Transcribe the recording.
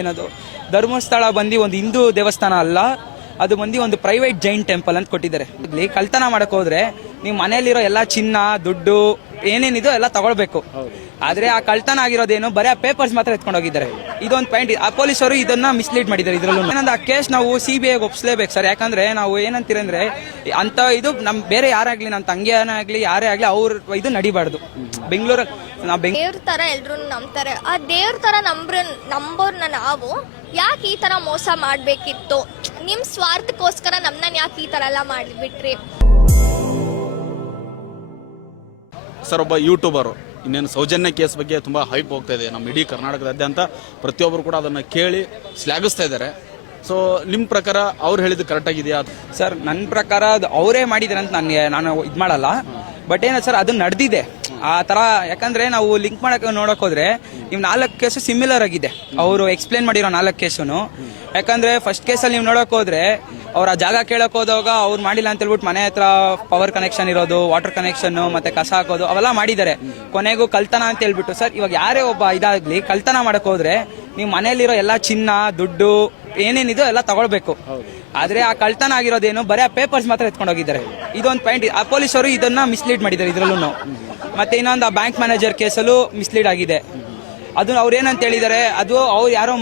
ಏನದು ಧರ್ಮಸ್ಥಳ ಬಂದು ಒಂದು ಹಿಂದೂ ದೇವಸ್ಥಾನ ಅಲ್ಲ, ಅದು ಬಂದು ಒಂದು ಪ್ರೈವೇಟ್ ಜೈನ್ ಟೆಂಪಲ್ ಅಂತ ಕೊಟ್ಟಿದ್ದಾರೆ. ಇಲ್ಲಿ ಕಳ್ತನ ಮಾಡಕ್ ಹೋದ್ರೆ ನೀವು ಮನೆಯಲ್ಲಿರೋ ಎಲ್ಲ ಚಿನ್ನ ದುಡ್ಡು ಏನೇನಿದೋ ಎಲ್ಲ ತಗೊಳ್ಬೇಕು. ಆದ್ರೆ ಆ ಕಳ್ತನ ಆಗಿರೋದೇನು ಬರೀ ಆ ಪೇಪರ್ಸ್ ಮಾತ್ರ ಎತ್ಕೊಂಡು ಹೋಗಿದ್ದಾರೆ. ಇದೊಂದು ಪಾಯಿಂಟ್. ಆ ಪೊಲೀಸರು ಇದನ್ನ ಮಿಸ್ಲೀಡ್ ಮಾಡಿದ್ದಾರೆ. ಇದ್ರಲ್ಲೂ ಏನಂದ್ರೆ ಆ ಕೇಸ್ ನಾವು CBI ಒಪ್ಪಿಸಲೇಬೇಕು ಸರ್. ಯಾಕಂದ್ರೆ ನಾವು ಏನಂತೀರ ಅಂದ್ರೆ ಅಂತ ಇದು ನಮ್ ಬೇರೆ ಯಾರಾಗ್ಲಿ, ನಮ್ಮ ತಂಗಿಯನೇ ಆಗ್ಲಿ ಯಾರೇ ಆಗ್ಲಿ ಅವ್ರ ಇದು ನಡಿಬಾರ್ದು. ಬೆಂಗಳೂರಲ್ಲಿ ದೇವ್ರ ತರ ಎಲ್ರು ನಂಬ್ತಾರೆ. ಆ ದೇವ್ರ ತರ ನಂಬೋರ್ನ ನಾವು ಯಾಕೆ ಈ ತರ ಮೋಸ ಮಾಡ್ಬೇಕಿತ್ತು? ನಿಮ್ ಸ್ವಾರ್ಥಕ್ಕೋಸ್ಕರ ನಮ್ಮನ್ನ ಯಾಕೆ ಈ ತರ ಎಲ್ಲ ಮಾಡಿಬಿಟ್ರಿ? ಸರ್, ಒಬ್ಬ ಯೂಟ್ಯೂಬರು ಇನ್ನೇನು ಸೌಜನ್ಯ ಕೇಸ್ ಬಗ್ಗೆ ತುಂಬ ಹೈಪ್ ಹೋಗ್ತಾ ಇದೆ ನಮ್ಮ ಇಡೀ ಕರ್ನಾಟಕದಾದ್ಯಂತ. ಪ್ರತಿಯೊಬ್ಬರು ಕೂಡ ಅದನ್ನು ಕೇಳಿ ಶ್ಲಾಘಿಸ್ತಾ ಇದ್ದಾರೆ. ಸೊ ನಿಮ್ಮ ಪ್ರಕಾರ ಅವ್ರು ಹೇಳಿದ್ದು ಕರೆಕ್ಟ್ ಆಗಿದೆಯಾ? ಸರ್, ನನ್ನ ಪ್ರಕಾರ ಅದು ಅವರೇ ಮಾಡಿದ್ದಾರೆ ಅಂತ ನಾನು ಇದು ಮಾಡಲ್ಲ. ಬಟ್ ಏನೋ ಸರ್, ಅದು ನಡೆದಿದೆ ಆ ತರ. ಯಾಕಂದ್ರೆ ನಾವು ಲಿಂಕ್ ನೋಡಕ್ ಹೋದ್ರೆ ನೀವು 4 ಕೇಸು ಸಿಮಿಲರ್ ಆಗಿದೆ. ಅವರು ಎಕ್ಸ್ಪ್ಲೇನ್ ಮಾಡಿರೋ 4 ಕೇಸುನು. ಯಾಕಂದ್ರೆ ಫಸ್ಟ್ ಕೇಸಲ್ಲಿ ನೀವು ನೋಡಕ್ ಹೋದ್ರೆ ಅವ್ರ ಆ ಜಾಗ ಕೇಳಕ್ ಹೋದಾಗ ಅವ್ರು ಮಾಡಿಲ್ಲ ಅಂತ ಹೇಳ್ಬಿಟ್ಟು ಮನೆ ಹತ್ರ ಪವರ್ ಕನೆಕ್ಷನ್ ಇರೋದು, ವಾಟರ್ ಕನೆಕ್ಷನ್ ಮತ್ತೆ ಕಸ ಹಾಕೋದು ಅವೆಲ್ಲ ಮಾಡಿದ್ದಾರೆ. ಕೊನೆಗೂ ಕಳ್ತನ ಅಂತ ಹೇಳ್ಬಿಟ್ಟು ಸರ್, ಇವಾಗ ಯಾರೇ ಒಬ್ಬ ಇದಾಗ್ಲಿ ಕಳ್ತನ ಮಾಡಕ್ ಹೋದ್ರೆ ನೀವು ಮನೆಯಲ್ಲಿರೋ ಎಲ್ಲ ಚಿನ್ನ ದುಡ್ಡು ಏನೇನಿದೋ ಎಲ್ಲ ತಗೊಳ್ಬೇಕು. ಆದ್ರೆ ಆ ಕಳ್ತನ ಆಗಿರೋದೇನು ಬರೀ ಆ ಪೇಪರ್ಸ್ ಮಾತ್ರ ಎತ್ಕೊಂಡು ಹೋಗಿದ್ದಾರೆ. ಇದೊಂದು ಪಾಯಿಂಟ್. ಆ ಪೊಲೀಸರು ಇದನ್ನ ಮಿಸ್ಲೀಡ್ ಮಾಡಿದ್ದಾರೆ ಇದ್ರಲ್ಲೂ. ಮತ್ತೆ ಇನ್ನೊಂದು ಆ ಬ್ಯಾಂಕ್ ಮ್ಯಾನೇಜರ್ ಕೇಸಲ್ಲೂ ಮಿಸ್ಲೀಡ್ ಆಗಿದೆ. ಅದು ಅವ್ರು ಏನಂತ ಹೇಳಿದ್ದಾರೆ, ಅದು ಅವ್ರು ಯಾರೋ